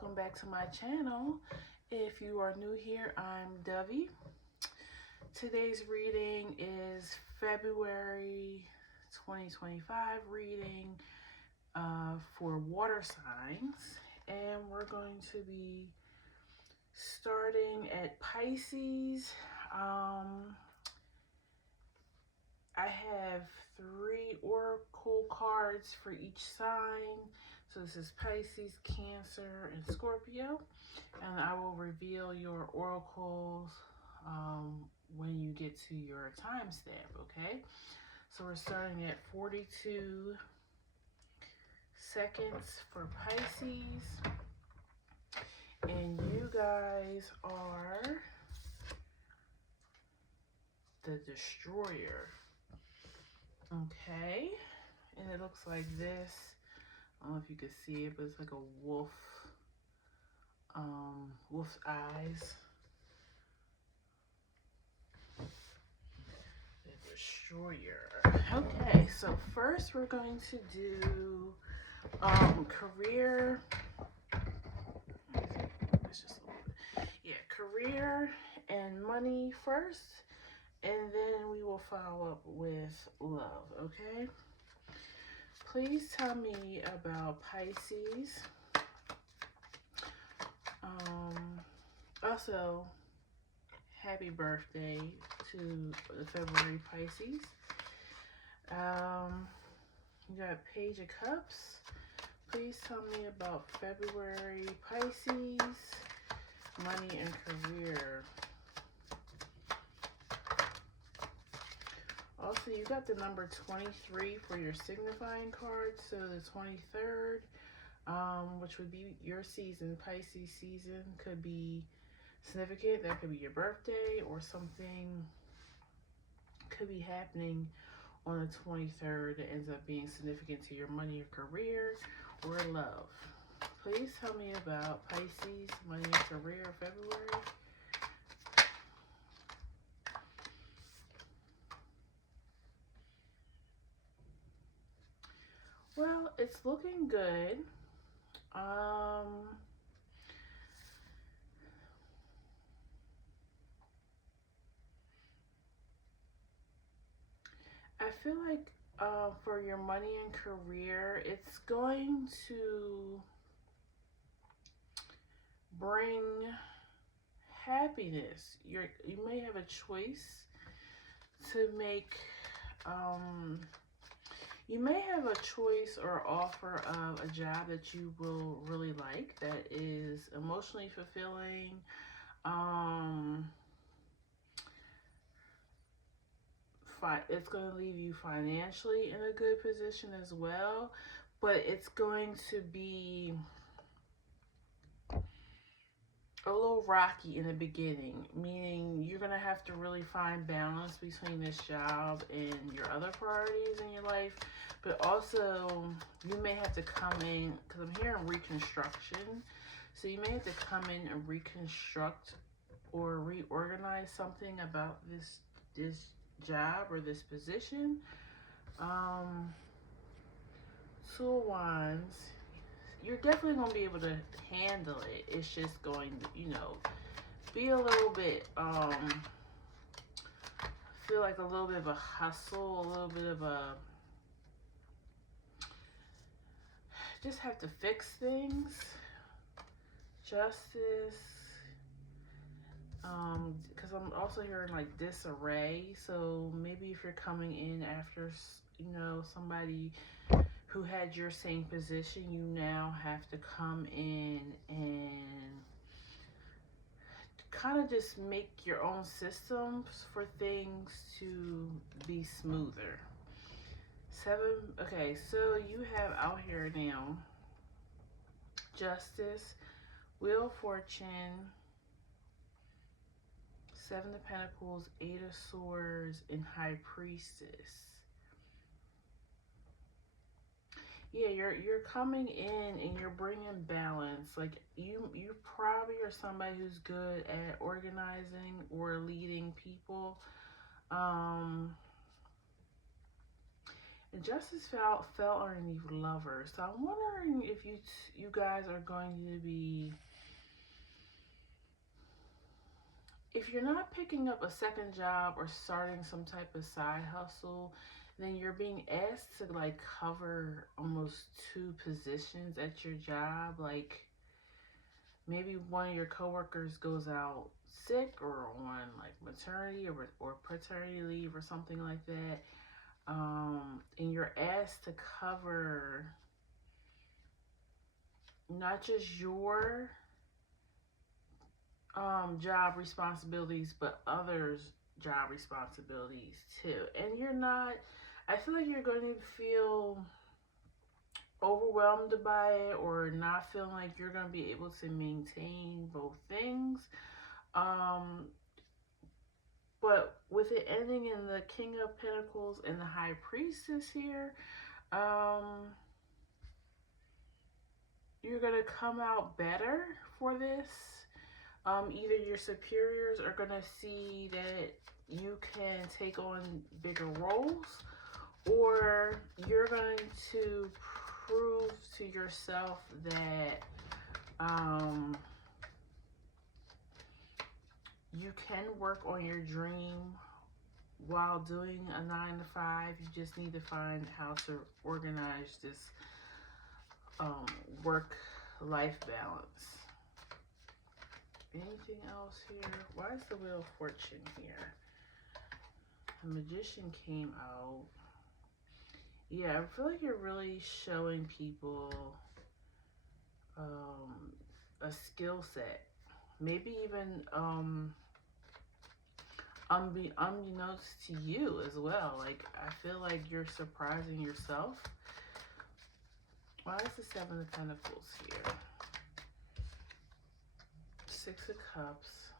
welcome back to my channel. If you are new here, I'm Dovey. Today's reading is February 2025 reading for water signs, and we're going to be starting at Pisces. I have 3 oracle cards for each sign. So this is Pisces, Cancer, and Scorpio. And I will reveal your oracles when you get to your timestamp, okay? So we're starting at 42 seconds for Pisces. And you guys are the Destroyer. Okay, and it looks like this. I don't know if you can see it, but it's like a wolf, wolf's eyes. The Destroyer. Okay, so first we're going to do career. It's just a little bit. Yeah, career and money first. And then we will follow up with love, okay? Please tell me about Pisces. Also, happy birthday to the February Pisces. You got Page of Cups. Please tell me about February Pisces, money and career. Also, you got the number 23 for your signifying card. So the 23rd, which would be your season, Pisces season, could be significant. That could be your birthday, or something could be happening on the 23rd that ends up being significant to your money or career or love. Please tell me about Pisces, money and career, February. Well, it's looking good. I feel like for your money and career, it's going to bring happiness. You may have a choice to make. You may have a choice or offer of a job that you will really like, that is emotionally fulfilling. It's going to leave you financially in a good position as well, but it's going to be a little rocky in the beginning, meaning you're going to have to really find balance between this job and your other priorities in your life. But also, you may have to come in, because I'm hearing reconstruction, so you may have to come in and reconstruct or reorganize something about this job or this position. Two of Wands. You're definitely going to be able to handle it. It's just going to, be a little bit, feel like a little bit of a hustle, a little bit of a, just have to fix things. Justice. Because I'm also hearing like disarray. So maybe if you're coming in after, somebody who had your same position, you now have to come in and kind of just make your own systems for things to be smoother. 7, okay, so you have out here now Justice, Wheel of Fortune, 7 of Pentacles, 8 of Swords, and High Priestess. Yeah, you're coming in and you're bringing balance. Like you probably are somebody who's good at organizing or leading people. And justice fell underneath lovers. So I'm wondering if you guys are going to be, if you're not picking up a second job or starting some type of side hustle, then you're being asked to like cover almost two positions at your job. Like maybe one of your coworkers goes out sick or on like maternity or paternity leave or something like that. And you're asked to cover not just your job responsibilities, but others' job responsibilities too. And you're not, I feel like you're going to feel overwhelmed by it or not feeling like you're going to be able to maintain both things. Um, but with it ending in the King of Pentacles and the High Priestess here, um, you're going to come out better for this. Either your superiors are going to see that you can take on bigger roles, or you're going to prove to yourself that you can work on your dream while doing a 9 to 5. You just need to find how to organize this work-life balance. Anything else here? Why is the Wheel of Fortune here? The Magician came out. Yeah, I feel like you're really showing people a skill set. Maybe even unbeknownst to you as well. Like, I feel like you're surprising yourself. Why is the Seven of Pentacles here? Six of Cups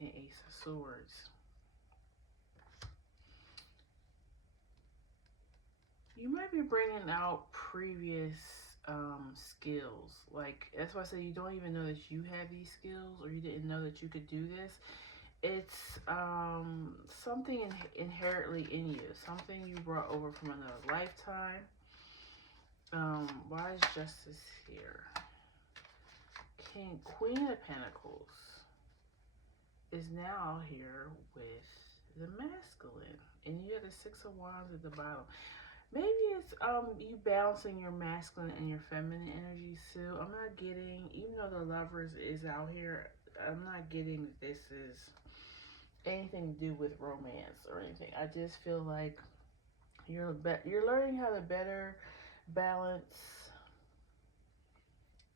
and Ace of Swords. You might be bringing out previous skills. Like, that's why I say you don't even know that you have these skills, or you didn't know that you could do this. It's something inherently in you, something you brought over from another lifetime. Why is Justice here? Queen of Pentacles is now here with the masculine, and you have the Six of Wands at the bottom. Maybe it's you balancing your masculine and your feminine energies too. I'm not getting, even though the Lovers is out here, I'm not getting that this is anything to do with romance or anything. I just feel like you're learning how to better balance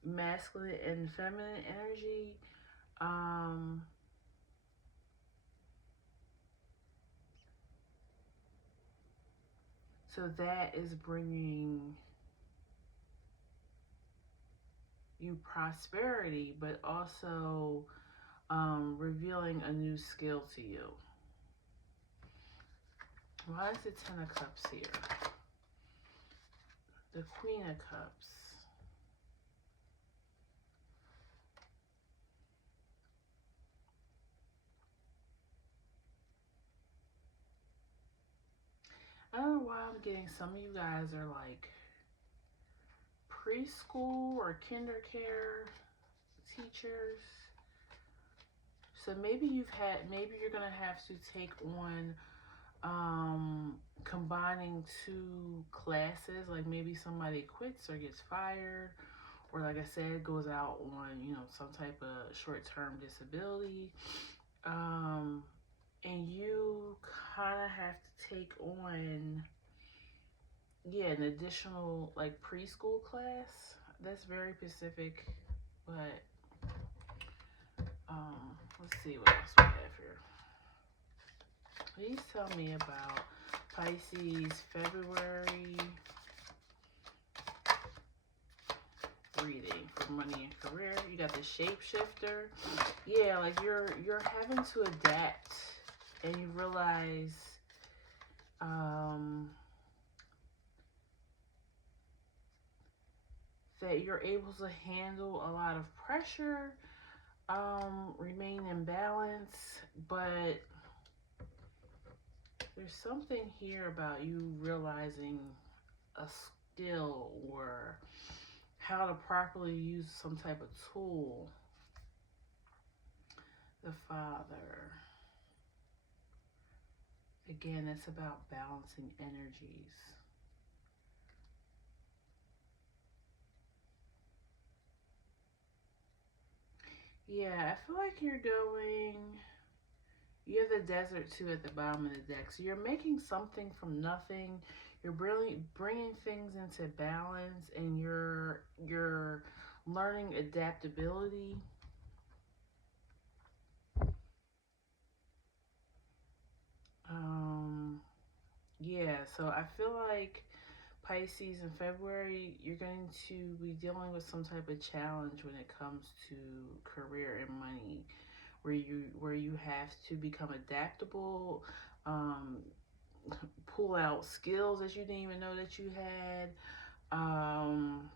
masculine and feminine energy. So that is bringing you prosperity, but also revealing a new skill to you. Why is the Ten of Cups here? The Queen of Cups. I don't know why I'm getting some of you guys are like preschool or kinder care teachers. So maybe maybe you're gonna have to take on combining two classes. Like maybe somebody quits or gets fired, or like I said, goes out on, you know, some type of short-term disability. And you kind of have to take on, yeah, an additional like preschool class. That's very specific, but let's see what else we have here. Please tell me about Pisces February reading for money and career. You got the Shapeshifter. Yeah, like you're having to adapt, and you realize that you're able to handle a lot of pressure, remain in balance, but there's something here about you realizing a skill or how to properly use some type of tool. The Father. Again, that's about balancing energies. Yeah, I feel like you have the desert too at the bottom of the deck. So you're making something from nothing. You're really bringing things into balance, and you're learning adaptability. Yeah, so I feel like Pisces in February, you're going to be dealing with some type of challenge when it comes to career and money, where you have to become adaptable, um, pull out skills that you didn't even know that you had. And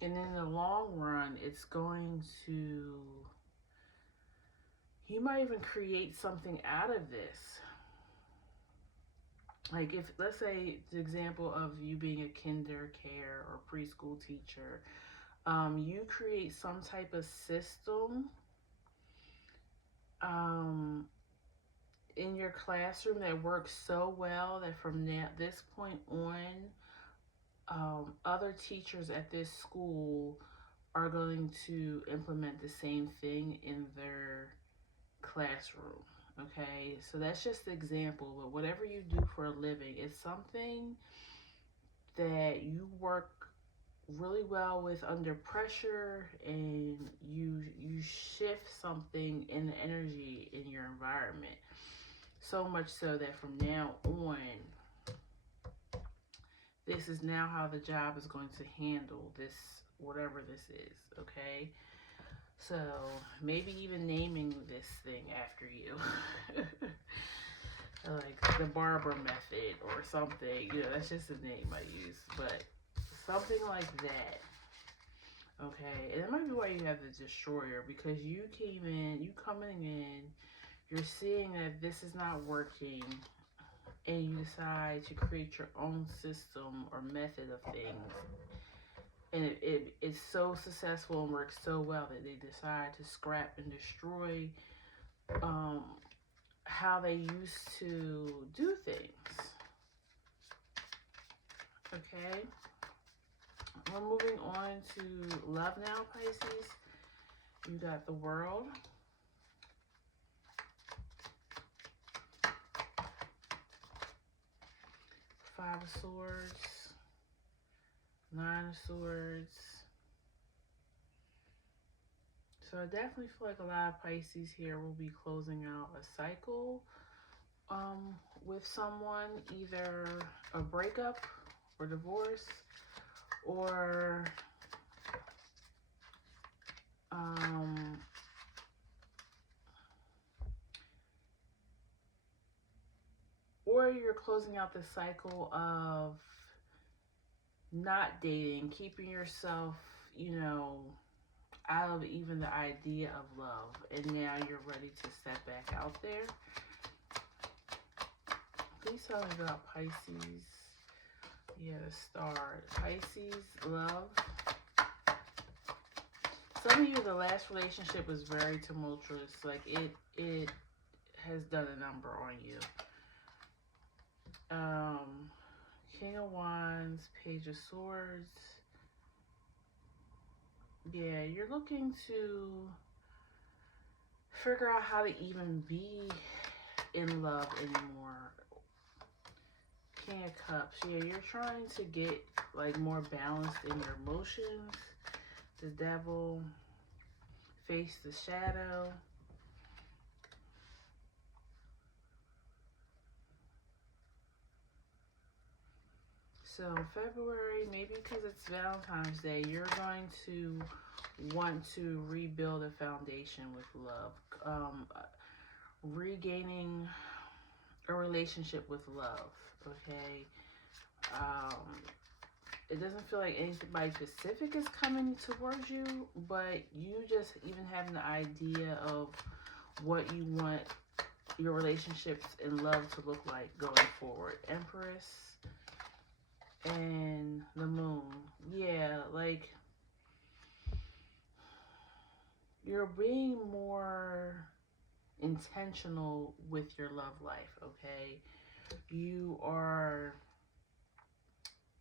in the long run, it's going to, you might even create something out of this. Like, if, let's say, the example of you being a kinder care or preschool teacher, you create some type of system in your classroom that works so well that from this point on, other teachers at this school are going to implement the same thing in their classroom. Okay, so that's just an example, but whatever you do for a living is something that you work really well with under pressure, and you shift something in the energy in your environment, so much so that from now on, this is now how the job is going to handle this, whatever this is. Okay, so maybe even naming this thing after you. Like the Barber method or something. That's just a name I use. But something like that. Okay, and it might be why you have the Destroyer, because you coming in, you're seeing that this is not working, and you decide to create your own system or method of things. And it's so successful and works so well that they decide to scrap and destroy how they used to do things. Okay, we're moving on to love now, Pisces. You got the World. Five of Swords. Nine of Swords. So I definitely feel like a lot of Pisces here will be closing out a cycle with someone, either a breakup or divorce, or you're closing out the cycle of not dating, keeping yourself, out of even the idea of love, and now you're ready to step back out there. Please tell me about Pisces. Yeah, the Star. Pisces, love. Some of you, the last relationship was very tumultuous. Like, it has done a number on you. King of Wands, Page of Swords. Yeah, you're looking to figure out how to even be in love anymore. King of Cups. Yeah, you're trying to get like more balanced in your emotions. The Devil. Face the Shadow. So February, maybe because it's Valentine's Day, you're going to want to rebuild a foundation with love. Regaining a relationship with love, okay? It doesn't feel like anybody specific is coming towards you, but you just even having the idea of what you want your relationships and love to look like going forward. Empress and the moon. Yeah, like you're being more intentional with your love life, okay? You are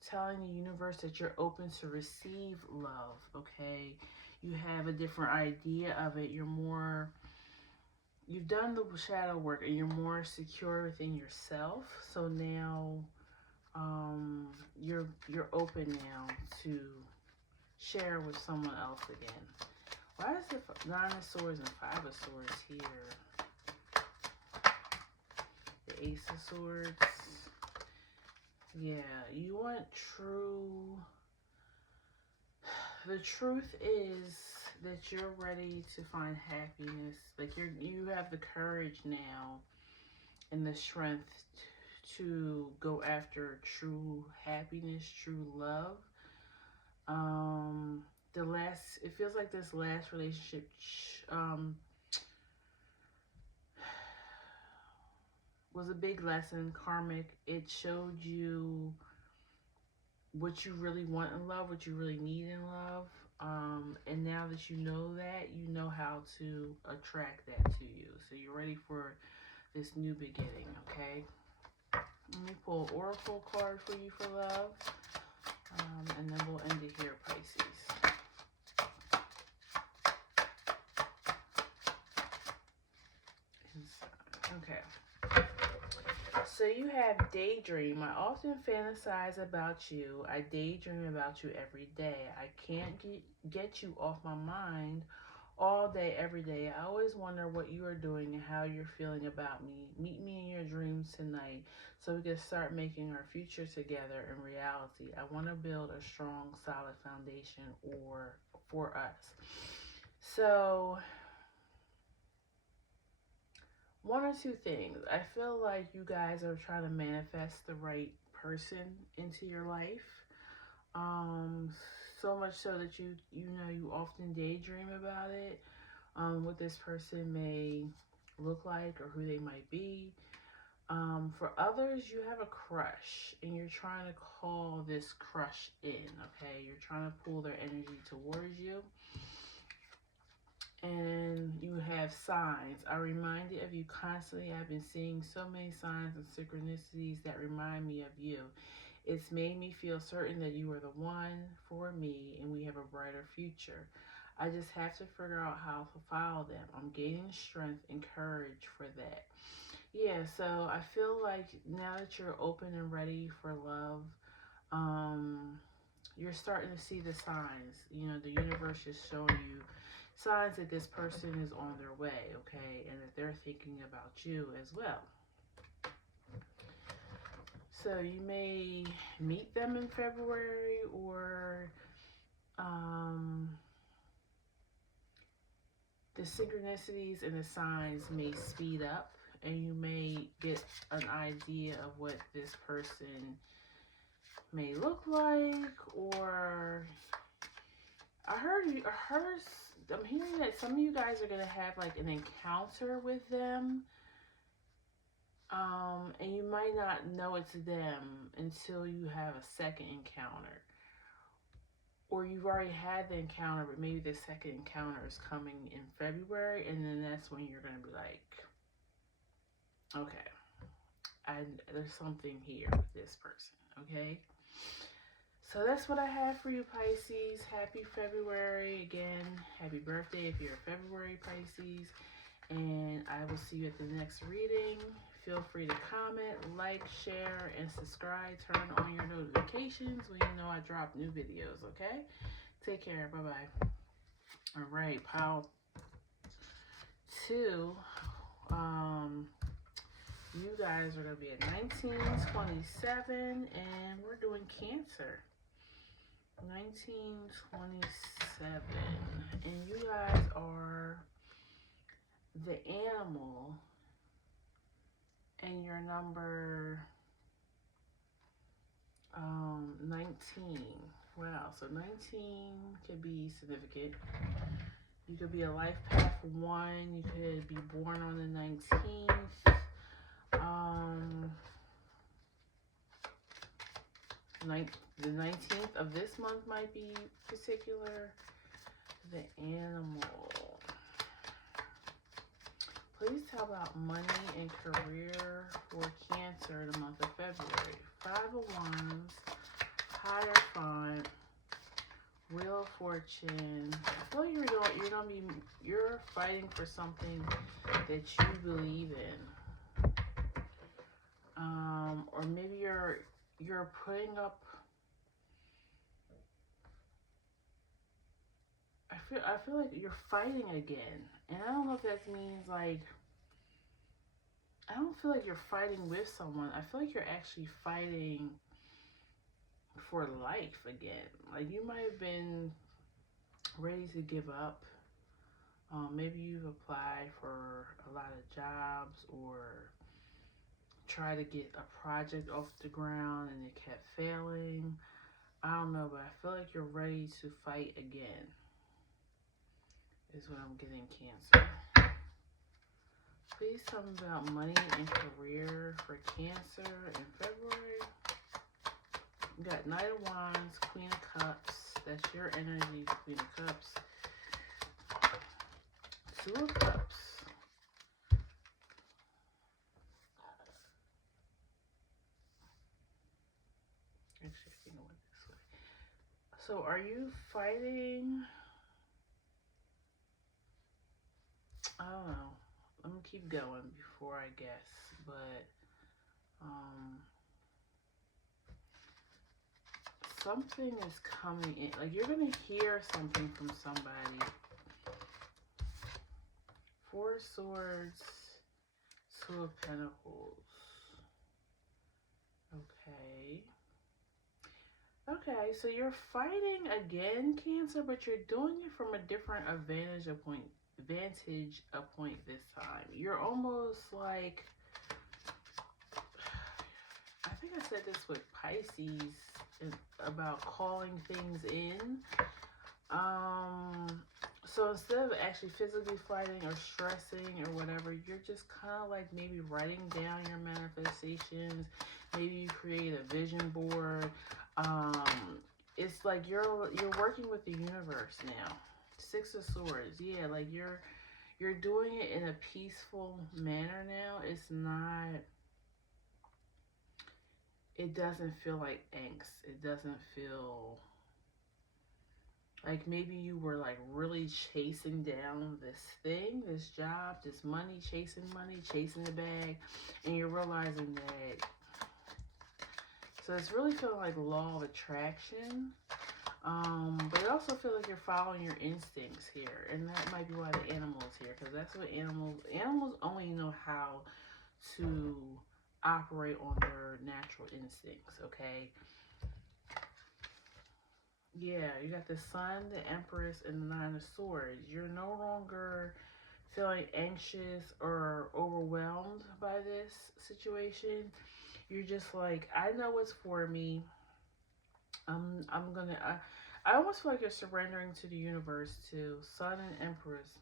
telling the universe that you're open to receive love, okay? You have a different idea of it. You've done the shadow work and you're more secure within yourself. So now you're open now to share with someone else again. Why is it Nine of Swords and Five of Swords here? The Ace of Swords. Yeah, you want true. The truth is that you're ready to find happiness. Like you have the courage now and the strength to go after true happiness, true love. It feels like this last relationship was a big lesson, karmic. It showed you what you really want in love, what you really need in love. And now that you know how to attract that to you. So you're ready for this new beginning, okay? Let me pull an oracle card for you for love. And then we'll end it here, Pisces. Okay. So you have daydream. I often fantasize about you. I daydream about you every day. I can't get you off my mind all day, every day. I always wonder what you are doing and how you're feeling about me. Meet me in your dreams tonight so we can start making our future together in reality. I want to build a strong, solid foundation for us. So one or two things. I feel like you guys are trying to manifest the right person into your life. Um, so much so that you often daydream about it. What this person may look like or who they might be. For others, you have a crush and you're trying to call this crush in, okay? You're trying to pull their energy towards you. And you have signs. I'm reminded of you constantly. I've been seeing so many signs and synchronicities that remind me of you. It's made me feel certain that you are the one for me and we have a brighter future. I just have to figure out how to follow them. I'm gaining strength and courage for that. Yeah, so I feel like now that you're open and ready for love, you're starting to see the signs. You know, the universe is showing you signs that this person is on their way, okay, and that they're thinking about you as well. So you may meet them in February, or the synchronicities and the signs may speed up, and you may get an idea of what this person may look like. Or I'm hearing that some of you guys are going to have like an encounter with them. And you might not know it's them until you have a second encounter. Or you've already had the encounter, but maybe the second encounter is coming in February, and then that's when you're going to be like, okay, there's something here with this person, okay? So that's what I have for you, Pisces. Happy February. Again, happy birthday if you're a February Pisces. And I will see you at the next reading. Feel free to comment, like, share, and subscribe. Turn on your notifications when you know I drop new videos, okay? Take care. Bye-bye. All right, pile 2. You guys are going to be at 1927, and we're doing Cancer. 1927. And you guys are the animal, and your number 19. Wow, so 19 could be significant. You could be a life path 1. You could be born on the 19th. The 19th of this month might be particular. The animal. Please tell about money and career for Cancer the month of February. 5 of Wands, Hierophant, Wheel of Fortune. I feel like you're fighting for something that you believe in. Or maybe you're putting up. I feel like you're fighting again, and I don't know if that means like. I don't feel like you're fighting with someone. I feel like you're actually fighting for life again. Like you might have been ready to give up. Maybe you've applied for a lot of jobs or try to get a project off the ground and it kept failing. I don't know, but I feel like you're ready to fight again. Is what I'm getting, Cancer. Please tell me about money and career for Cancer in February. You got Knight of Wands, Queen of Cups. That's your energy, Queen of Cups. 2 of Cups. Actually, I think I went this way. So are you fighting? I don't know. Let me keep going before I guess. But something is coming in. Like you're going to hear something from somebody. 4 of Swords, 2 of Pentacles. Okay, so you're fighting again, Cancer, but you're doing it from a different vantage point this time. You're almost like, I think I said this with Pisces about calling things in. So instead of actually physically fighting or stressing or whatever, you're just kind of like maybe writing down your manifestations. Maybe you create a vision board. It's like you're working with the universe now. 6 of Swords. Yeah, like you're doing it in a peaceful manner now. It doesn't feel like angst. It doesn't feel like maybe you were like really chasing down this thing, this job, this money, chasing the bag, and you're realizing that. So it's really feeling like law of attraction. But I also feel like you're following your instincts here, and that might be why the animal is here, because that's what animals only know how to operate on their natural instincts. Okay. Yeah, you got the Sun, the Empress, and the 9 of Swords. You're no longer feeling anxious or overwhelmed by this situation. You're just like, I know what's for me. I almost feel like you're surrendering to the universe too. Sun and Empress.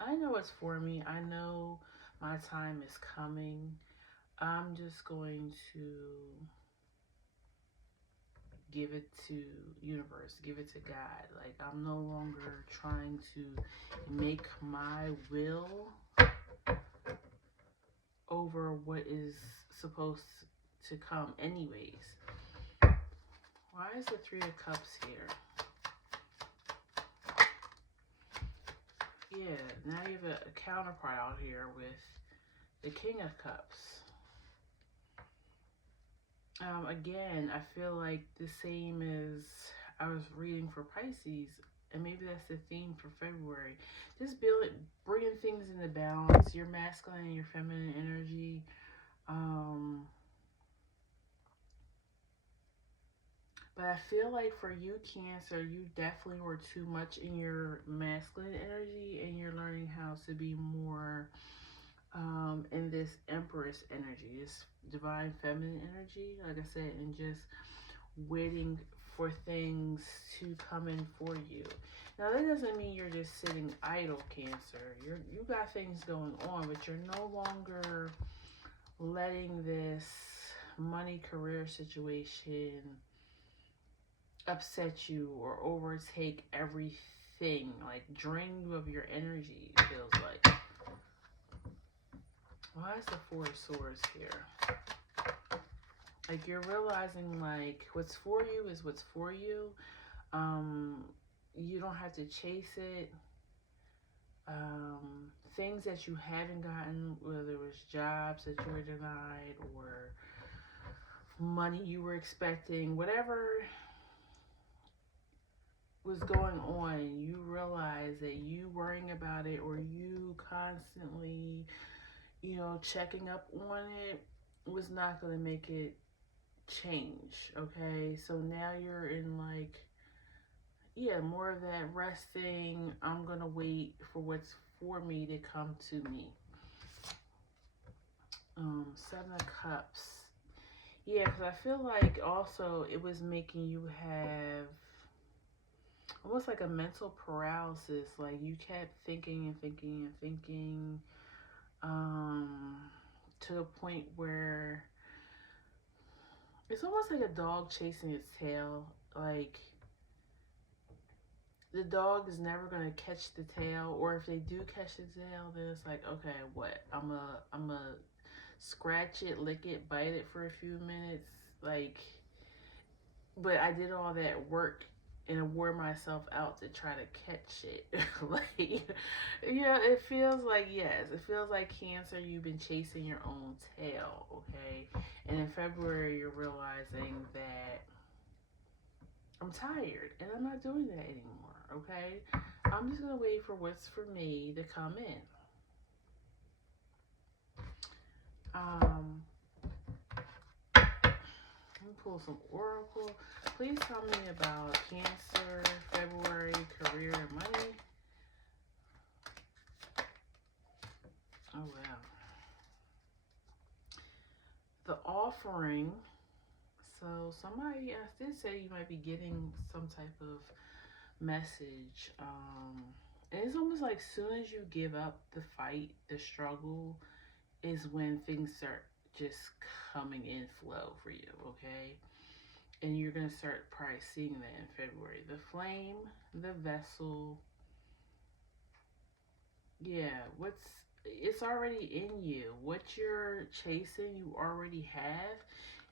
I know what's for me. I know my time is coming. I'm just going to give it to universe, give it to God. Like I'm no longer trying to make my will over what is supposed to come anyways. Why is the 3 of Cups here? Yeah, now you have a counterpart out here with the King of Cups. Again, I feel like the same as I was reading for Pisces, and maybe that's the theme for February. Just bringing things into balance, your masculine and your feminine energy. But I feel like for you, Cancer, you definitely were too much in your masculine energy, and you're learning how to be more in this Empress energy, this divine feminine energy, like I said, and just waiting for things to come in for you. Now that doesn't mean you're just sitting idle, Cancer. You got things going on, but you're no longer letting this money career situation upset you or overtake everything, like drain you of your energy, it feels like. Why is the Four of Swords here? Like you're realizing like what's for you is what's for you. You don't have to chase it. Things that you haven't gotten, whether it was jobs that you were denied or money you were expecting, whatever was going on, you realize that you worrying about it or you constantly, checking up on it was not going to make it change. Okay, so now you're in like, more of that resting. I'm going to wait for what's for me to come to me. Seven of Cups. Yeah, because I feel like also it was making you have almost like a mental paralysis. Like you kept thinking and thinking and thinking, to the point where it's almost like a dog chasing its tail. Like the dog is never gonna catch the tail, or if they do catch the tail, then it's like, okay, what? I'm a scratch it, lick it, bite it for a few minutes, like. But I did all that work and wore myself out to try to catch it. Like, it feels like, yes, it feels like Cancer, you've been chasing your own tail, okay? And in February, you're realizing that I'm tired and I'm not doing that anymore, okay? I'm just going to wait for what's for me to come in. Let me pull some oracle. Please tell me about Cancer, February, career, and money. Oh, wow. The offering. So somebody, I did say you might be getting some type of message. And it's almost like soon as you give up the fight, the struggle, is when things start just coming in flow for you, okay? And you're going to start probably seeing that in February. The flame, the vessel. Yeah, it's already in you. What you're chasing, you already have.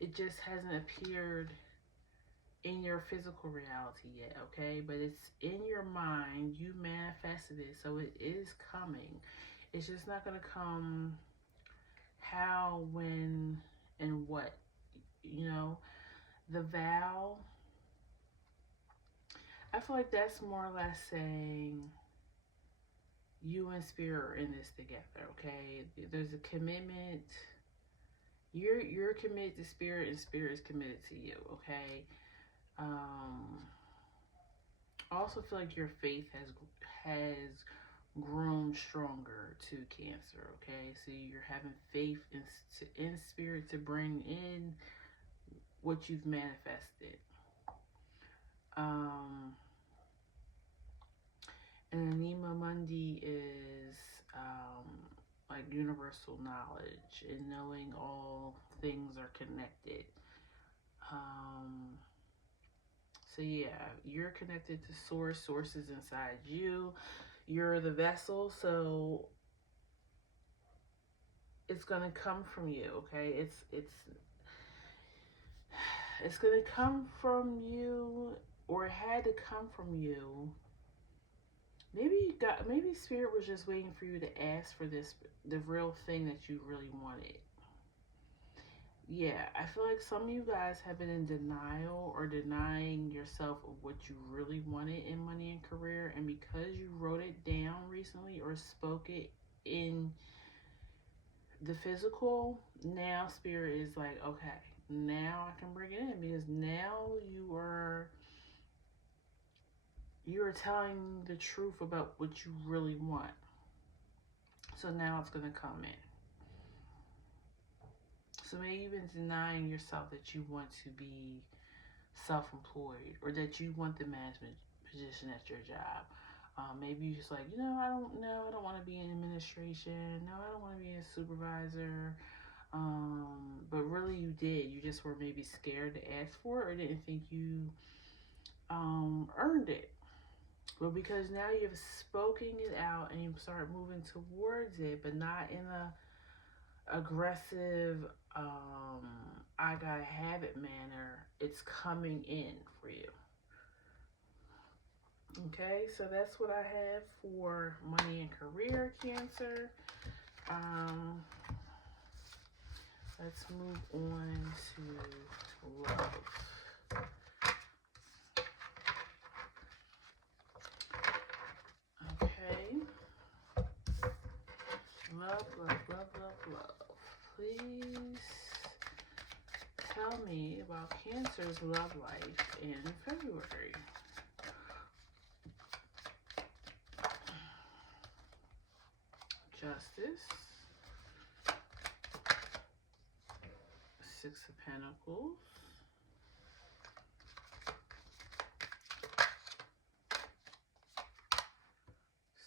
It just hasn't appeared in your physical reality yet, okay? But it's in your mind. You manifested it, so it is coming. It's just not going to come how, when, and what, The vow, I feel like that's more or less saying you and Spirit are in this together, okay? There's a commitment. You're committed to Spirit, and Spirit is committed to you, okay? I also feel like your faith has grown stronger to Cancer, okay? So you're having faith in Spirit to bring in what you've manifested. And Anima Mundi is like universal knowledge and knowing all things are connected. So yeah, you're connected to source. Source is inside you. You're the vessel, so it's gonna come from you, okay? It's gonna come from you, or it had to come from you. Maybe Spirit was just waiting for you to ask for the real thing that you really wanted. Yeah, I feel like some of you guys have been in denial or denying yourself of what you really wanted in money and career, and because you wrote it down recently or spoke it in the physical, now Spirit is like, okay, now I can bring it in, because now you are telling the truth about what you really want. So now it's going to come in. So maybe you've been denying yourself that you want to be self-employed, or that you want the management position at your job. Maybe you're just like, you know, I don't know, I don't want to be in administration. No, I don't want to be a supervisor. But really you did. You just were maybe scared to ask for it, or didn't think you earned it. But because now you've spoken it out and you start moving towards it, but not in a aggressive, I gotta have it manner, it's coming in for you. Okay, so that's what I have for money and career, Cancer. Um, let's move on to love. Okay. Love, love, love, love, love. Please tell me about Cancer's love life in February. Justice. Six of Pentacles.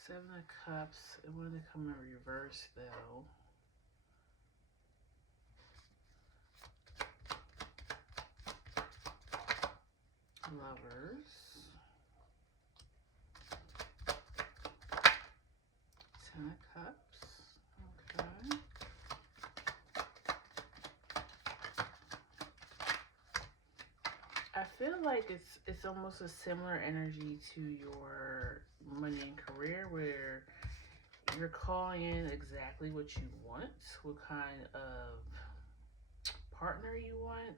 Seven of Cups. It wanted to come in reverse though. Lovers. Ten of Cups. Okay. I feel like it's almost a similar energy to your money and career, where you're calling in exactly what you want, what kind of partner you want.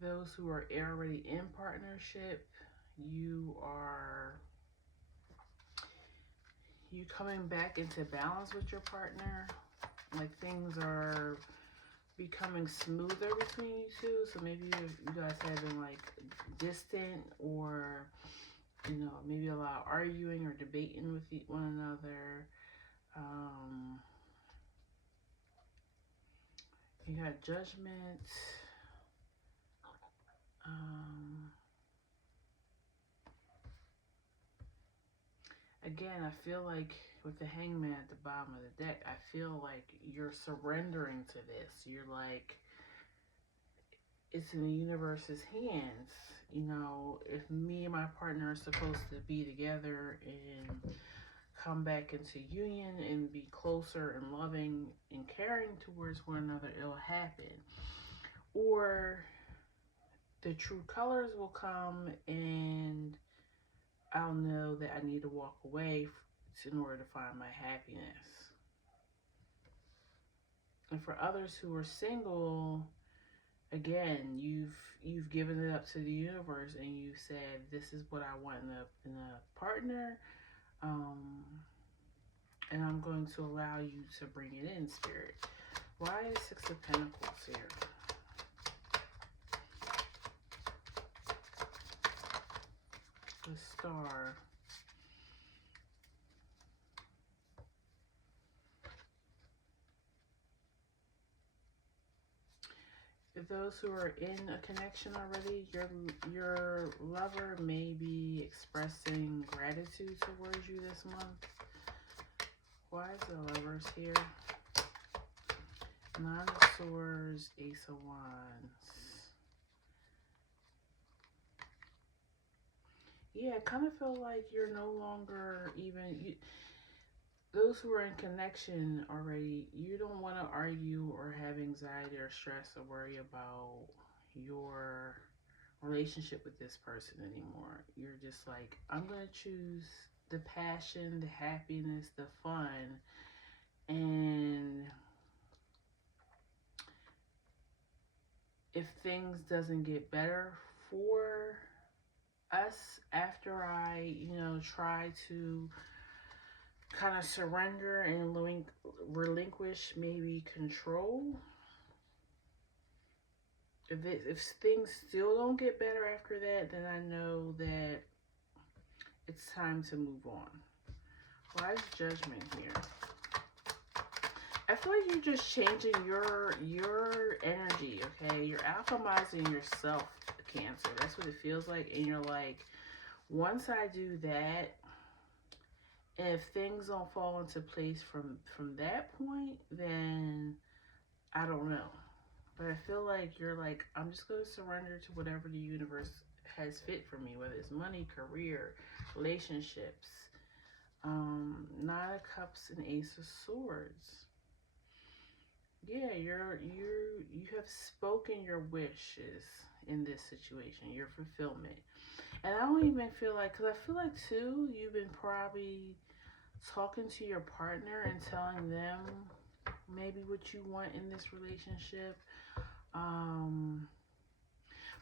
Those who are already in partnership, you coming back into balance with your partner. Like things are becoming smoother between you two. So maybe you guys have been like distant, or you know, maybe a lot of arguing or debating with one another. You got Judgment. Again, I feel like with the Hangman at the bottom of the deck, I feel like you're surrendering to this. You're like, it's in the universe's hands. You know, if me and my partner are supposed to be together and come back into union and be closer and loving and caring towards one another, it'll happen. Or the true colors will come and I'll know that I need to walk away in order to find my happiness. And for others who are single, again, you've given it up to the universe and you said, this is what I want in a partner, and I'm going to allow you to bring it in, Spirit. Why is Six of Pentacles here? The Star. If those who are in a connection already, your lover may be expressing gratitude towards you this month. Why is the Lovers here? Nine of Swords, Ace of Wands. Yeah, I kind of feel like you're no longer even... those who are in connection already, you don't want to argue or have anxiety or stress or worry about your relationship with this person anymore. You're just like, I'm going to choose the passion, the happiness, the fun. And if things doesn't get better for us after I, try to kind of surrender and relinquish maybe control, if things still don't get better after that, then I know that it's time to move on. Why is Judgment here? I feel like you're just changing your energy, okay? You're alchemizing yourself, Cancer. That's what it feels like. And you're like, once I do that, if things don't fall into place from that point, then I don't know. But I feel like you're like, I'm just going to surrender to whatever the universe has fit for me, whether it's money, career, relationships. Nine of Cups and Ace of Swords. Yeah, you have spoken your wishes in this situation, your fulfillment. And I don't even feel like, because I feel like too, you've been probably talking to your partner and telling them maybe what you want in this relationship. Um,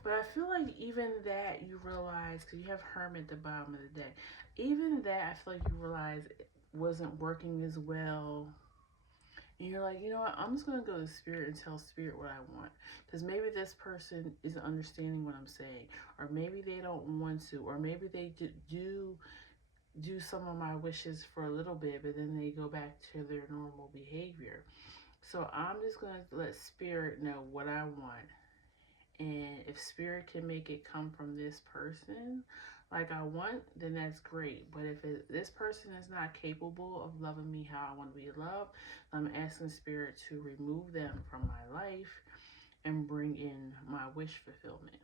but I feel like even that you realize, because you have Hermit at the bottom of the deck, even that I feel like you realize it wasn't working as well. And you're like, you know what, I'm just going to go to Spirit and tell Spirit what I want. Because maybe this person isn't understanding what I'm saying. Or maybe they don't want to. Or maybe they do some of my wishes for a little bit, but then they go back to their normal behavior. So I'm just going to let Spirit know what I want. And if Spirit can make it come from this person like I want, then that's great. But if this person is not capable of loving me how I want to be loved, I'm asking Spirit to remove them from my life and bring in my wish fulfillment.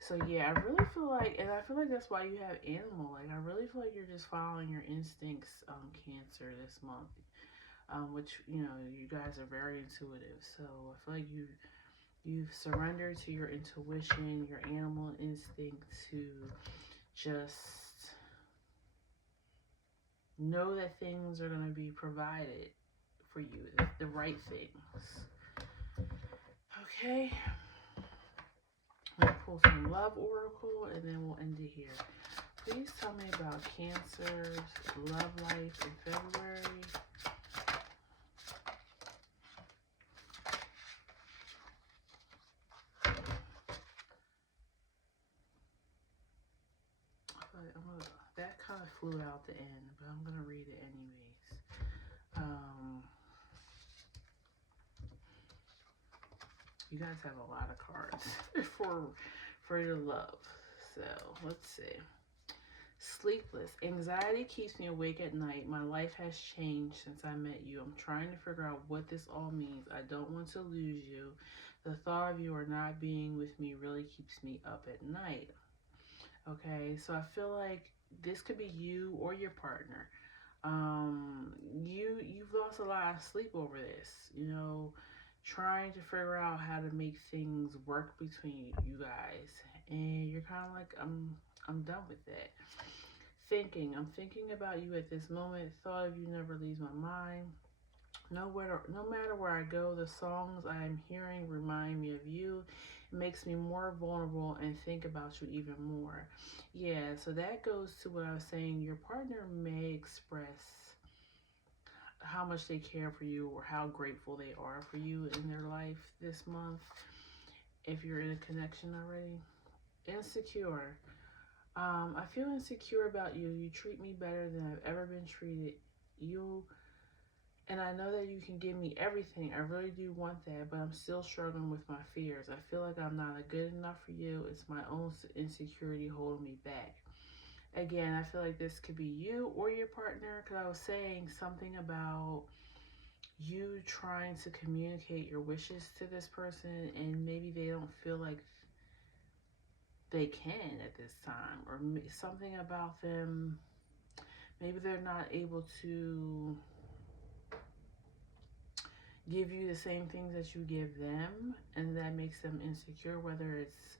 So yeah, I really feel like, and I feel like that's why you have Animal. Like I really feel like you're just following your instincts, Cancer, this month. Which you know you guys are very intuitive. So I feel like you've surrendered to your intuition, your animal instinct to just know that things are going to be provided for you, the right things. Okay. I'm going to pull some Love Oracle and then we'll end it here. Please tell me about Cancer's love life in February. That kind of flew out the end, but I'm going to read it anyways. You guys have a lot of cards for your love. So let's see. Sleepless. Anxiety keeps me awake at night. My life has changed since I met you. I'm trying to figure out what this all means. I don't want to lose you. The thought of you or not being with me really keeps me up at night. Okay, so I feel like this could be you or your partner. You've lost a lot of sleep over this. You know, trying to figure out how to make things work between you guys, and you're kind of like, I'm done with that. I'm thinking about you at this moment. Thought of you never leaves my mind. No matter where I go, the songs I am hearing remind me of you. It makes me more vulnerable and think about you even more. Yeah, so that goes to what I was saying. Your partner may express how much they care for you or how grateful they are for you in their life this month. If you're in a connection already. Insecure. I feel insecure about you. You treat me better than I've ever been treated. And I know that you can give me everything. I really do want that, but I'm still struggling with my fears. I feel like I'm not good enough for you. It's my own insecurity holding me back. Again, I feel like this could be you or your partner, because I was saying something about you trying to communicate your wishes to this person and maybe they don't feel like they can at this time, or something about them, maybe they're not able to give you the same things that you give them, and that makes them insecure, whether it's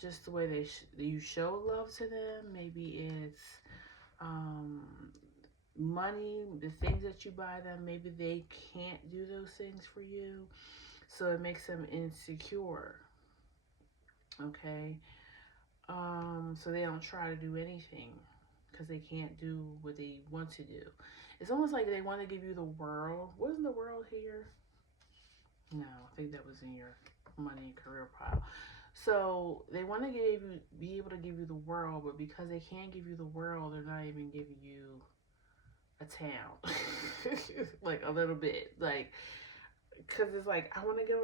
just the way you show love to them. Maybe it's money, the things that you buy them, maybe they can't do those things for you, so it makes them insecure. Okay, so they don't try to do anything because they can't do what they want to do. It's almost like they want to give you the world. Wasn't the world here? No, I think that was in your money and career pile. So they want to be able to give you the world, but because they can't give you the world, they're not even giving you a town. Like a little bit. Like, because it's like, I want to give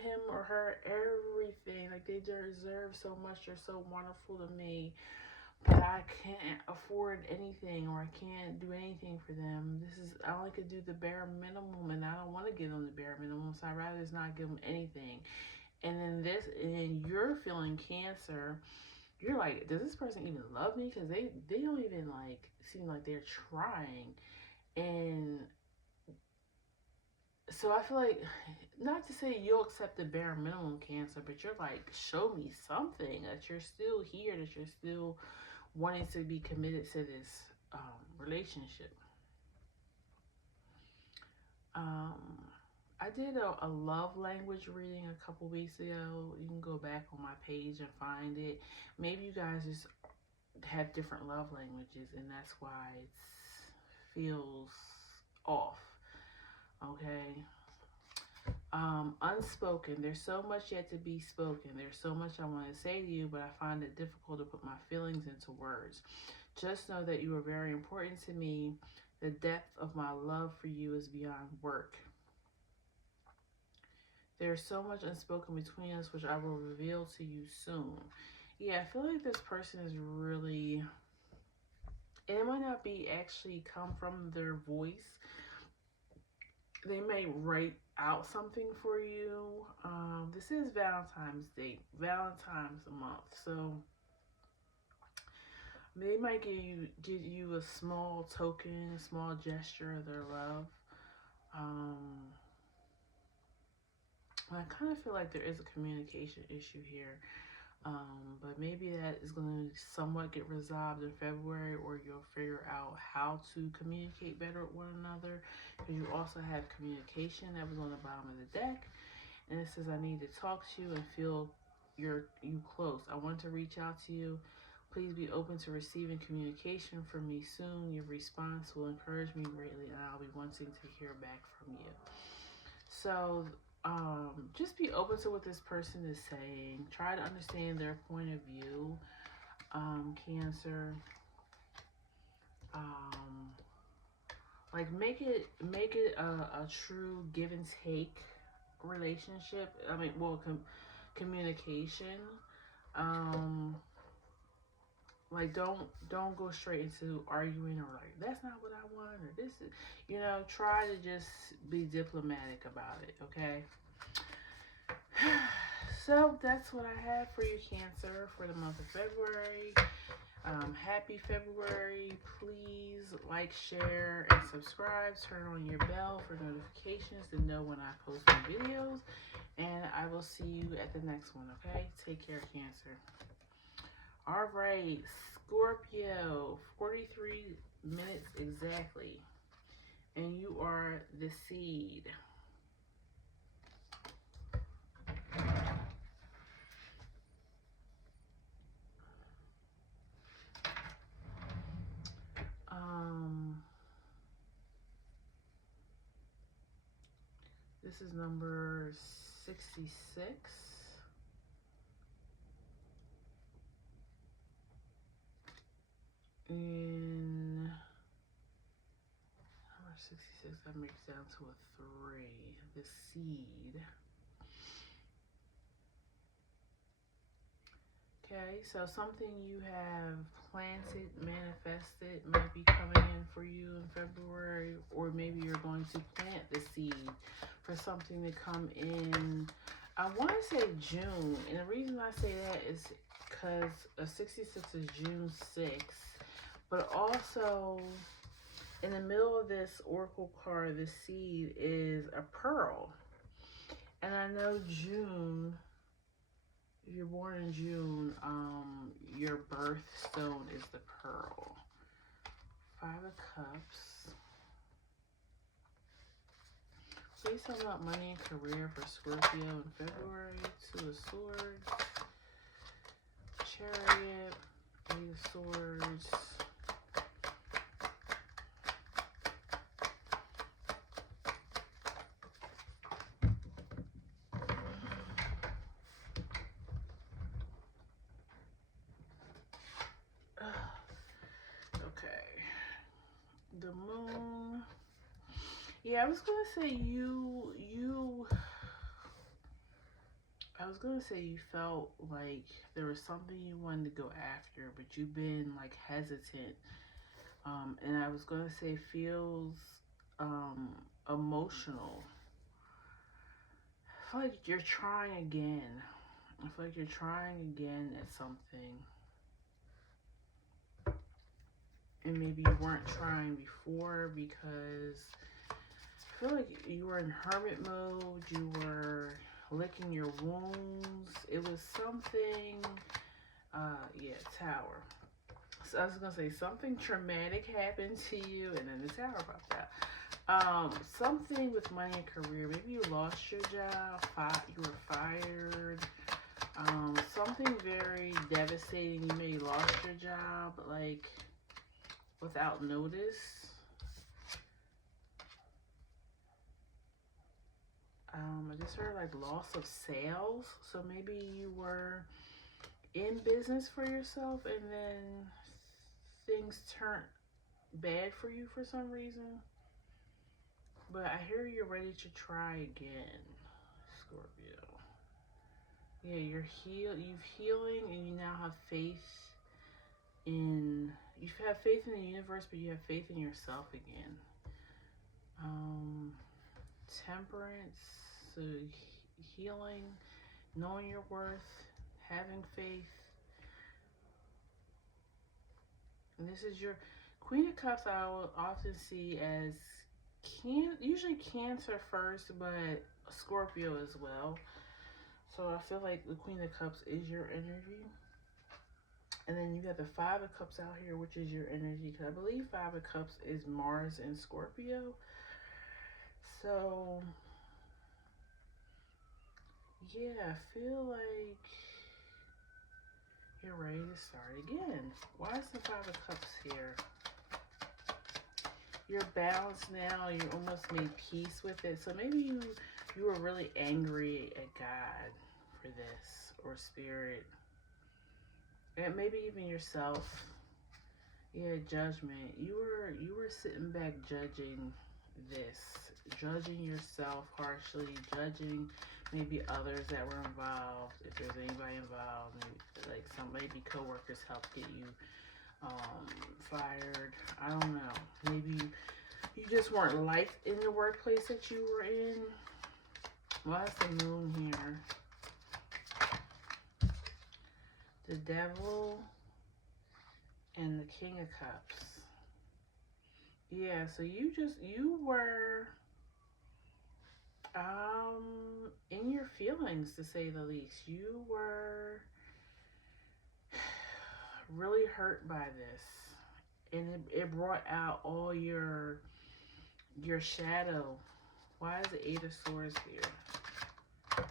him or her everything. Like, they deserve so much. They're so wonderful to me. But I can't afford anything, or I can't do anything for them. I only could do the bare minimum, and I don't want to give them the bare minimum, so I'd rather just not give them anything. And then you're feeling Cancer. You're like, does this person even love me? Because they don't even like seem like they're trying. And so I feel like, not to say you'll accept the bare minimum, Cancer, but you're like, show me something, that you're still here, that you're still wanting to be committed to this relationship. I did a love language reading a couple weeks ago. You can go back on my page and find it. Maybe you guys just have different love languages, and that's why it feels off. Okay. Unspoken. There's so much yet to be spoken. There's so much I want to say to you, but I find it difficult to put my feelings into words. Just know that you are very important to me. The depth of my love for you is beyond work. There's so much unspoken between us, which I will reveal to you soon. Yeah, I feel like this person is really, and it might not be actually come from their voice. They may write out something for you. This is Valentine's Day, Valentine's month, so they might give you a small token, a small gesture of their love. I kind of feel like there is a communication issue here. But maybe that is going to somewhat get resolved in February, or you'll figure out how to communicate better with one another. Because you also have communication that was on the bottom of the deck, and it says, I need to talk to you and feel you close. I want to reach out to you. Please be open to receiving communication from me soon. Your response will encourage me greatly, and I'll be wanting to hear back from you. So just be open to what this person is saying. Try to understand their point of view, Cancer. Like, make it a true give and take relationship. I mean, well, communication. Like, don't go straight into arguing, or like, that's not what I want, or this is, try to just be diplomatic about it, okay? So that's what I have for you, Cancer, for the month of February. Happy February. Please like, share, and subscribe. Turn on your bell for notifications to know when I post new videos. And I will see you at the next one, okay? Take care, Cancer. All right, Scorpio, 43 minutes exactly. And you are the seed. This is number 66. And number 66, that makes down to a 3. The seed. Okay, so something you have planted, manifested, might be coming in for you in February, or maybe you're going to plant the seed for something to come in. I want to say June, and the reason I say that is because a 66 is June 6th, but also in the middle of this oracle card, the seed is a pearl, and I know June. If you're born in June, your birthstone is the pearl. 5 of Cups. Please tell me about money and career for Scorpio in February. 2 of Swords. Chariot. 8 of Swords. the moon. Yeah, I was gonna say I was gonna say you felt like there was something you wanted to go after, but you've been like hesitant. And I was gonna say feels um emotional. I feel like you're trying again. I feel like you're trying again at something. And maybe you weren't trying before because I feel like you were in hermit mode. You were licking your wounds. It was something, yeah, Tower. So I was gonna say something traumatic happened to you, and then the Tower popped out. Something with money and career. Maybe you lost your job. You were fired. Something very devastating. You maybe lost your job, like without notice. I just heard like loss of sales. So maybe you were in business for yourself and then things turned bad for you for some reason. But I hear you're ready to try again, Scorpio. Yeah, you've healing and you now have faith in you have faith in the universe, but you have faith in yourself again. Temperance, so healing, knowing your worth, having faith. And this is your Queen of Cups. I will often see as usually Cancer first, but Scorpio as well. So I feel like the Queen of Cups is your energy. And then you got the Five of Cups out here, which is your energy. Because I believe Five of Cups is Mars and Scorpio. So, yeah, I feel like you're ready to start again. Why is the Five of Cups here? You're balanced now. You almost made peace with it. So maybe you were really angry at God for this, or Spirit. And maybe even yourself. Yeah, judgment. You were sitting back judging this, judging yourself harshly, judging maybe others that were involved. If there's anybody involved, maybe coworkers helped get you fired. I don't know. Maybe you just weren't liked in the workplace that you were in. Well, that's the moon here. The Devil and the King of Cups. Yeah, so you were in your feelings, to say the least. You were really hurt by this. And it brought out all your shadow. Why is the Eight of Swords here?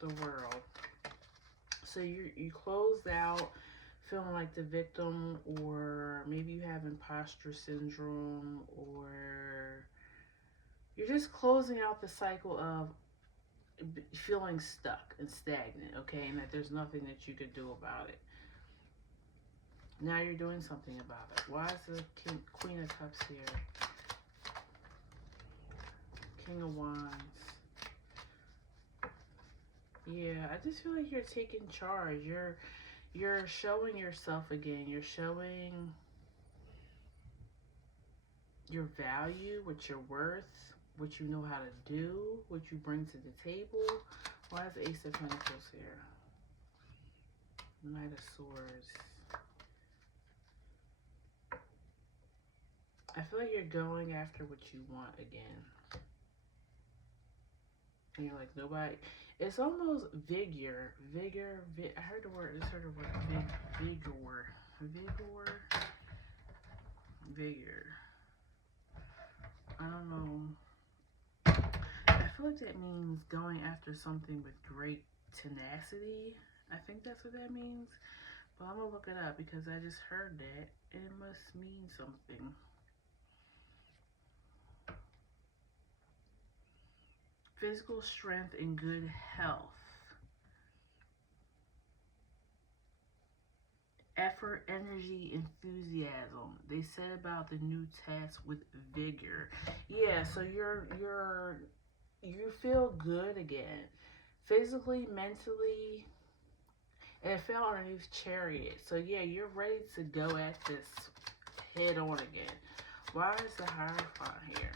The World. So you closed out feeling like the victim, or maybe you have imposter syndrome, or you're just closing out the cycle of feeling stuck and stagnant, okay, and that there's nothing that you could do about it. Now you're doing something about it. Why is the Queen of Cups here? King of Wands. Yeah, I just feel like you're taking charge. You're showing yourself again. You're showing your value, what you're worth, what you know how to do, what you bring to the table. Why is the Ace of Pentacles here? Knight of Swords. I feel like you're going after what you want again. And you're like, nobody. It's almost vigor. I heard the word. I heard the word vigor. I don't know. I feel like that means going after something with great tenacity. I think that's what that means. But I'm going to look it up because I just heard that. And it must mean something. Physical strength and good health. Effort, energy, enthusiasm. They said about the new task with vigor. Yeah, so you feel good again. Physically, mentally, and it fell underneath Chariot. So yeah, you're ready to go at this head on again. Why is the Hierophant here?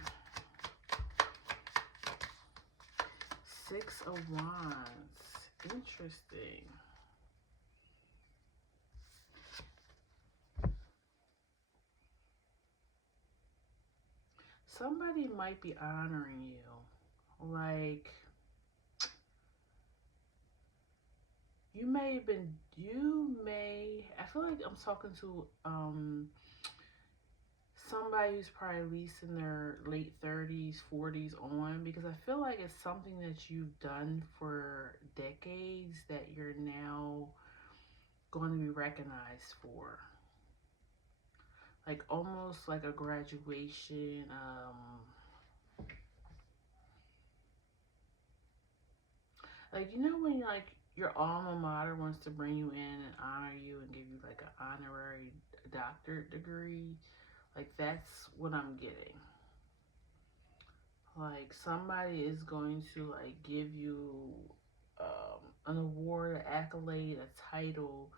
Six of Wands. Interesting. Somebody might be honoring you. Like, I feel like I'm talking to somebody who's probably at least in their late 30s, 40s on, because I feel like it's something that you've done for decades that you're now going to be recognized for. Like almost like a graduation. Like, you know when like your alma mater wants to bring you in and honor you and give you like an honorary doctorate degree? Like, that's what I'm getting. Like, somebody is going to like give you an award, an accolade, a title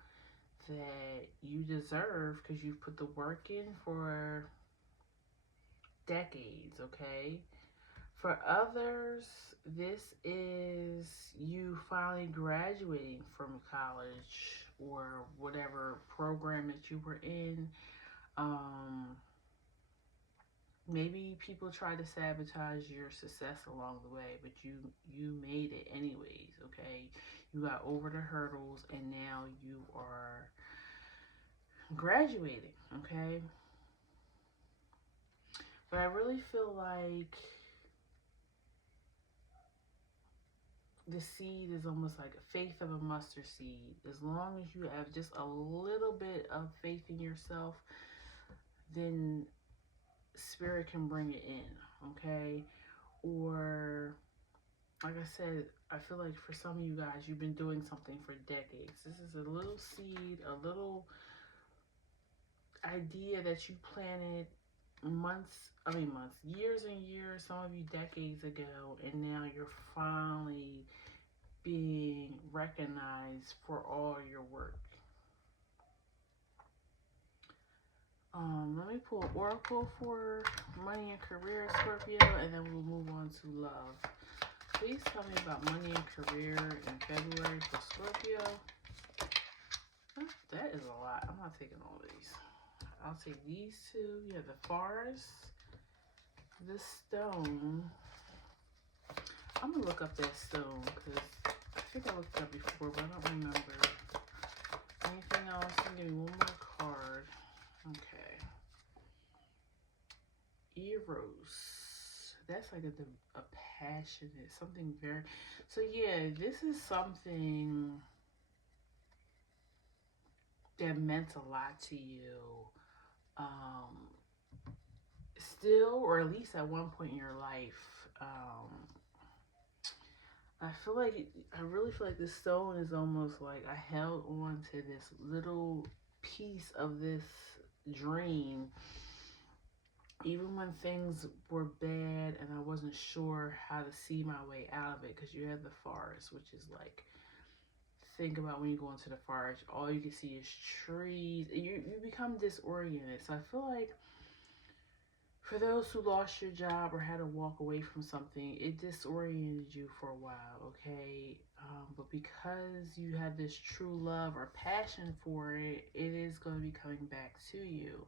that you deserve because you've put the work in for decades, okay? For others, this is you finally graduating from college or whatever program that you were in. Maybe people try to sabotage your success along the way, but you made it anyways, okay? You got over the hurdles and now you are graduating, okay? But I really feel like the seed is almost like a faith of a mustard seed. As long as you have just a little bit of faith in yourself, then spirit can bring it in, okay? Or, like I said, I feel like for some of you guys, you've been doing something for decades. This is a little seed, a little idea that you planted years and years, some of you decades ago, and now you're finally being recognized for all your work. Let me pull Oracle for money and career, Scorpio, and then we'll move on to love. Please tell me about money and career in February for Scorpio. That is a lot. I'm not taking all these. I'll take these two. You have the forest, the stone. I'm going to look up that stone because I think I looked it up before, but I don't remember. Anything else? Give me one more card. Okay. Eros. That's like a passionate, something very... So yeah, this is something that meant a lot to you. Still, or at least at one point in your life. I really feel like this stone is almost like I held on to this little piece of this dream even when things were bad and I wasn't sure how to see my way out of it, because you have the forest, which is like, think about when you go into the forest, all you can see is trees. You become disoriented. So I feel like for those who lost your job or had to walk away from something, it disoriented you for a while, okay? But because you have this true love or passion for it, it is going to be coming back to you.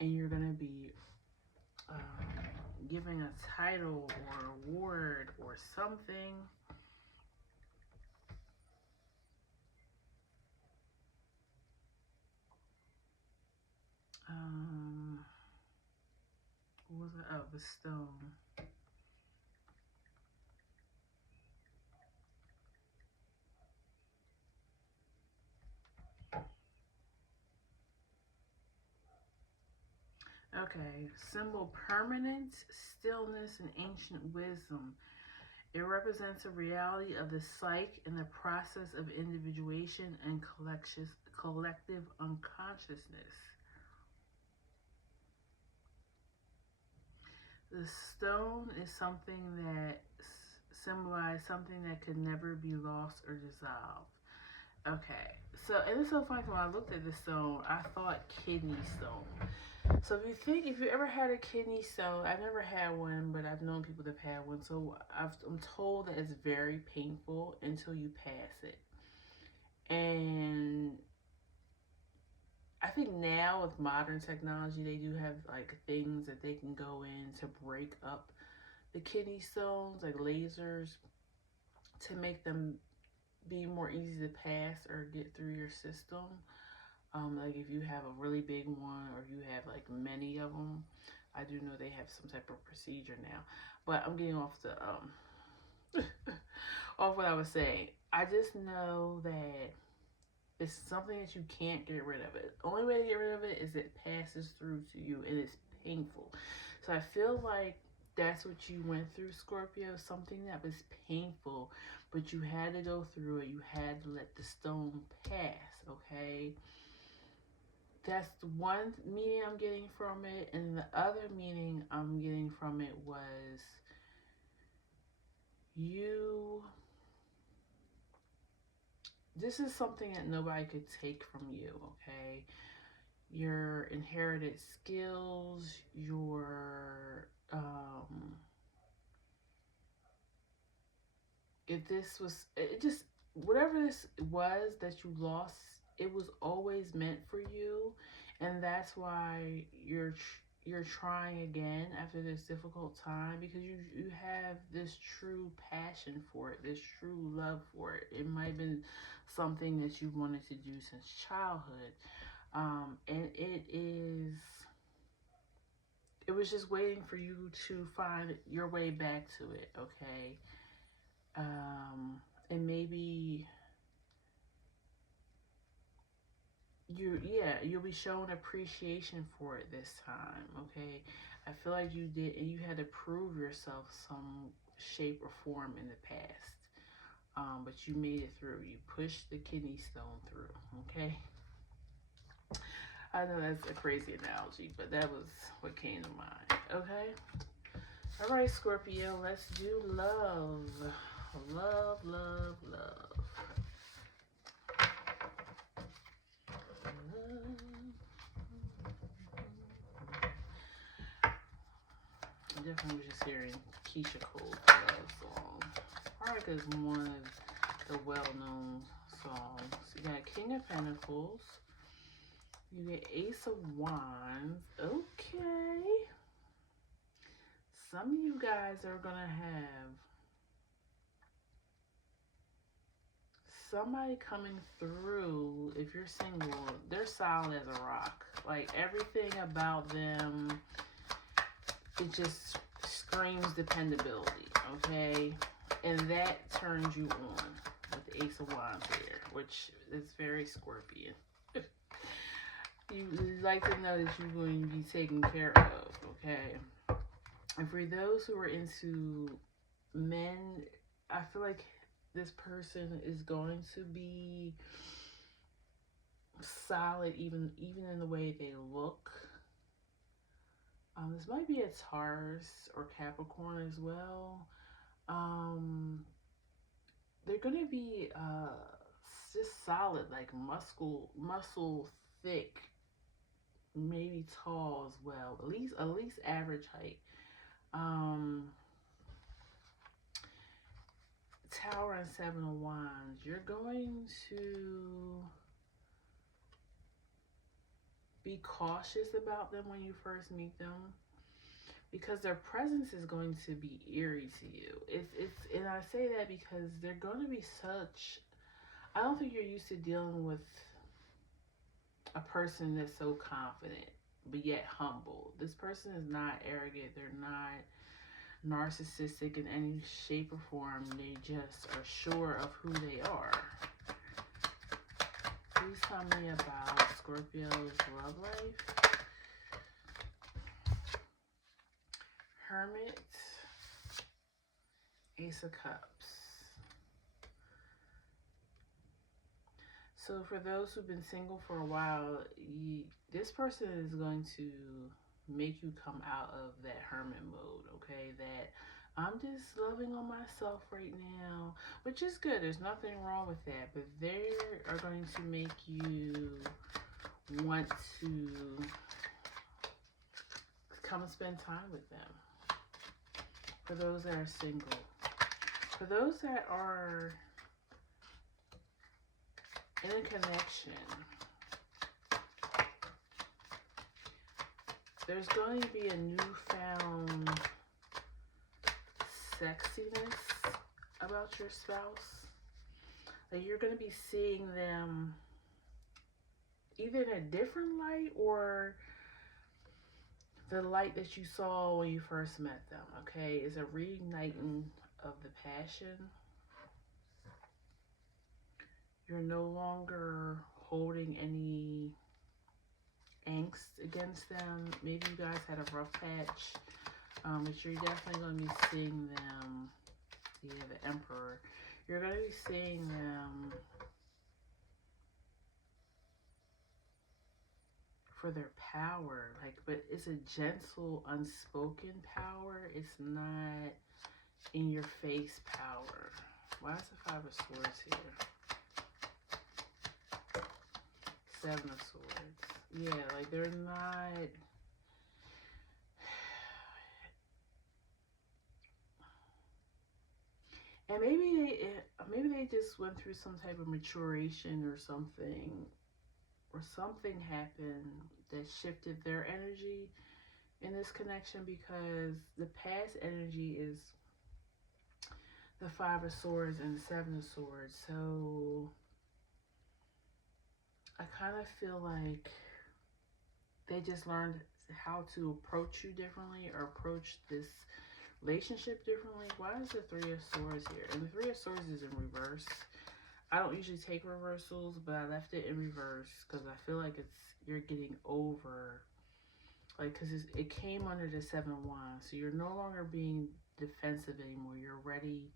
And you're going to be giving a title or award or something. What was it? Oh, the stone. Okay, symbol permanence, stillness, and ancient wisdom. It represents a reality of the psyche and the process of individuation and collective unconsciousness. The stone is something that symbolizes something that could never be lost or dissolved. Okay, so, and it's so funny, when I looked at this stone, I thought kidney stone. So if you ever had a kidney stone, I never had one, but I've known people that have had one. So I'm told that it's very painful until you pass it. And I think now with modern technology, they do have like things that they can go in to break up the kidney stones, like lasers, to make them be more easy to pass or get through your system. Like if you have a really big one or you have like many of them, I do know they have some type of procedure now. But I'm getting off the off what I was saying. I just know that it's something that you can't get rid of it. The only way to get rid of it is it passes through to you and it's painful. So I feel like that's what you went through, Scorpio. Something that was painful, but you had to go through it. You had to let the stone pass, okay? That's the one meaning I'm getting from it. And the other meaning I'm getting from it was this is something that nobody could take from you, okay? Your inherited skills, your if this was it just whatever this was that you lost, it was always meant for you, and that's why you're trying again after this difficult time, because you have this true passion for it, this true love for it. It might have been something that you wanted to do since childhood, and it was just waiting for you to find your way back to it, okay? And maybe you'll be showing appreciation for it this time, okay? I feel like you did, and you had to prove yourself some shape or form in the past, but you made it through. You pushed the kidney stone through, okay? I know that's a crazy analogy, but that was what came to mind, okay? All right, Scorpio, let's do love. Love, love, love. I definitely was just hearing Keisha Cole's love song. Probably because one of the well-known songs. You got King of Pentacles. You get Ace of Wands. Okay. Some of you guys are going to have somebody coming through. If you're single, they're solid as a rock. Like everything about them, it just screams dependability, okay? And that turns you on with the Ace of Wands here, which is very Scorpion. You like to know that you're going to be taken care of, okay? And for those who are into men, I feel like this person is going to be solid even in the way they look. This might be a Taurus or Capricorn as well. They're going to be just solid, like muscle thick, maybe tall as well, at least average height. Tower and Seven of Wands. You're going to be cautious about them when you first meet them, because their presence is going to be eerie to you. And I say that because they're going to be such. I don't think you're used to dealing with a person that's so confident but yet humble. This person is not arrogant. They're not narcissistic in any shape or form. They just are sure of who they are. Please tell me about Scorpio's love life. Hermit, Ace of Cups. So for those who've been single for a while, this person is going to make you come out of that hermit mode, okay? That I'm just loving on myself right now, which is good. There's nothing wrong with that. But they are going to make you want to come and spend time with them. For those that are single. For those that are in a connection, there's going to be a newfound sexiness about your spouse. Like you're going to be seeing them either in a different light or the light that you saw when you first met them, okay? Is a reigniting of the passion. You're no longer holding any angst against them. Maybe you guys had a rough patch, but you're definitely going to be seeing them. Yeah, the Emperor. You're going to be seeing them for their power, like, but it's a gentle, unspoken power. It's not in your face power. Why is the Five of Swords here? Seven of Swords. Yeah, like they're not. And maybe they just went through some type of maturation or something happened that shifted their energy in this connection, because the past energy is the Five of Swords and the Seven of Swords. So I kind of feel like they just learned how to approach you differently or approach this relationship differently. Why is the Three of Swords here? And the Three of Swords is in reverse. I don't usually take reversals, but I left it in reverse because I feel like you're getting over, like, because it came under the Seven of Wands. So you're no longer being defensive anymore. You're ready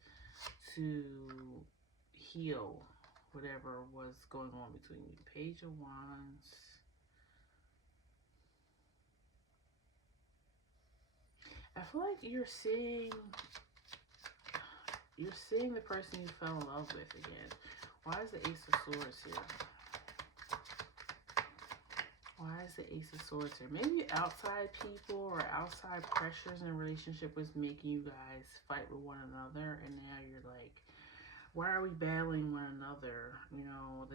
to heal whatever was going on between you. Page of Wands. I feel like you're seeing the person you fell in love with again. Why is the Ace of Swords here? Why is the Ace of Swords here? Maybe outside people or outside pressures in a relationship was making you guys fight with one another, and now you're like, why are we battling one another? You know,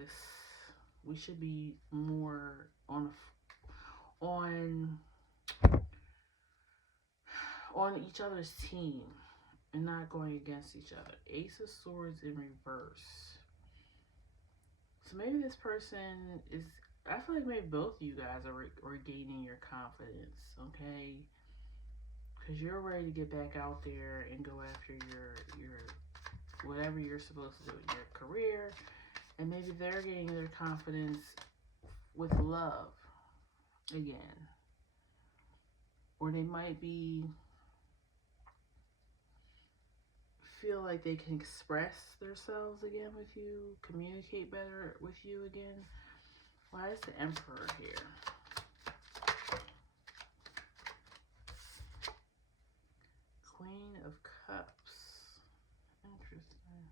we should be more on each other's team and not going against each other. Ace of Swords in reverse. So maybe this person is, I feel like maybe both of you guys are regaining your confidence, okay? Because you're ready to get back out there and go after your whatever you're supposed to do in your career. And maybe they're getting their confidence with love again. Or they might feel like they can express themselves again with you, communicate better with you again. Why is the Emperor here? Queen of Cups. Interesting.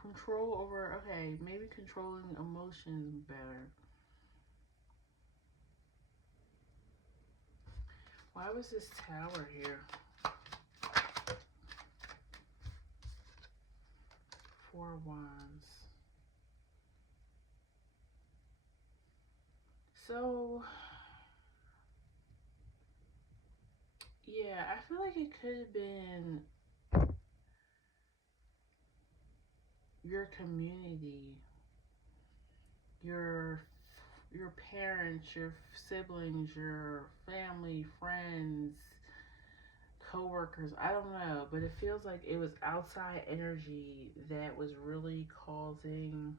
Control over, okay, maybe controlling emotions better. Why was this Tower here? Four of Wands. So, yeah, I feel like it could have been your community, your parents, your siblings, your family, friends, co-workers. I don't know, but it feels like it was outside energy that was really causing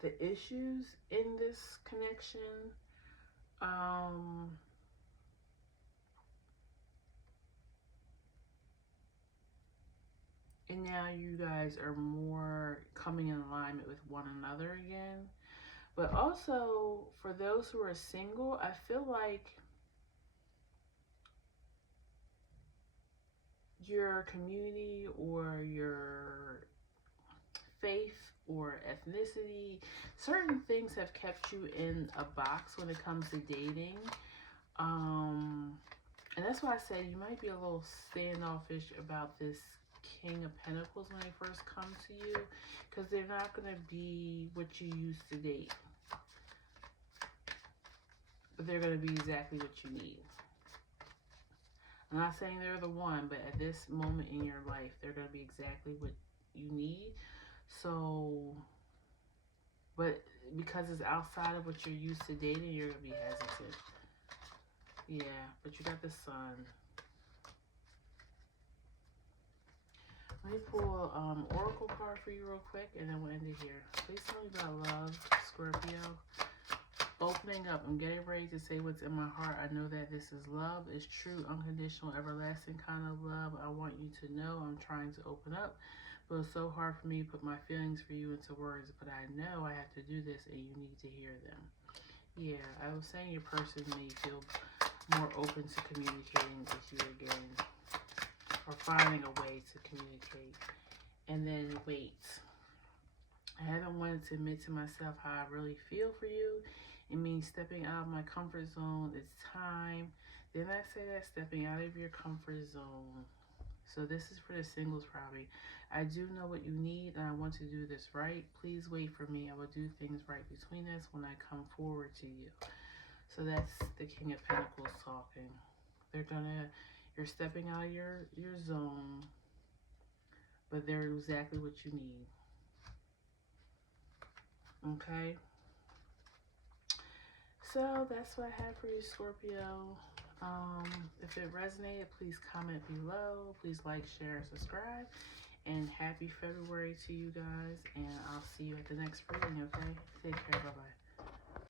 the issues in this connection. And now you guys are more coming in alignment with one another again. But also, for those who are single, I feel like your community or your faith or ethnicity, certain things have kept you in a box when it comes to dating. And that's why I said you might be a little standoffish about this King of Pentacles when they first come to you, because they're not going to be what you used to date, but they're going to be exactly what you need. I'm not saying they're the one, but at this moment in your life, they're going to be exactly what you need. So, but because it's outside of what you're used to dating, you're going to be hesitant. Yeah, but you got the Sun. Let me pull Oracle card for you real quick, and then we'll end it here. Please tell me about love, Scorpio. Opening up. I'm getting ready to say what's in my heart. I know that this is love. It's true, unconditional, everlasting kind of love. I want you to know I'm trying to open up, but it's so hard for me to put my feelings for you into words. But I know I have to do this, and you need to hear them. Yeah, I was saying your person may feel more open to communicating with you again, or finding a way to communicate. And then wait. I haven't wanted to admit to myself how I really feel for you. It means stepping out of my comfort zone. It's time. Then I say that stepping out of your comfort zone. So this is for the singles probably. I do know what you need and I want to do this right. Please wait for me. I will do things right between us when I come forward to you. So that's the King of Pentacles talking. You're stepping out of your zone, but they're exactly what you need. Okay? So that's what I have for you, Scorpio. If it resonated, please comment below. Please like, share, and subscribe. And happy February to you guys. And I'll see you at the next reading, okay? Take care.